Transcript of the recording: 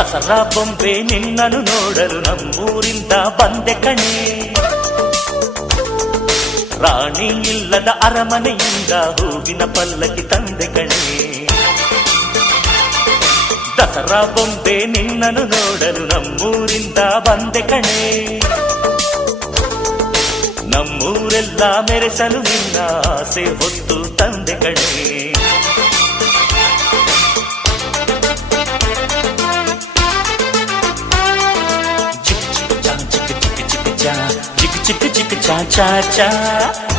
ದಸರಾ ಬೊಂಬೆ ನಿನ್ನನ್ನು ನೋಡಲು ನಮ್ಮೂರಿಂದ ಬಂದೆ ಕಣೆ. ರಾಣಿ ಇಲ್ಲದ ಅರಮನೆಯಿಂದ ಹೂವಿನ ಪಲ್ಲಕ್ಕಿ ತಂದೆ ಕಣೆ. ದಸರಾ ಬೊಂಬೆ ನಿನ್ನನ್ನು ನೋಡಲು ನಮ್ಮೂರಿಂದ ಬಂದೆ ಕಣೆ. ನಮ್ಮೂರೆಲ್ಲ ಮೆರೆಸಲು ನಿನ್ನ ಆಸೆ ಹೊತ್ತು ತಂದೆ ಕಣೆ. ಚಿಕ್ ಚಿಕ್ ಚಾ ಚಾ ಚಾ ಚಾ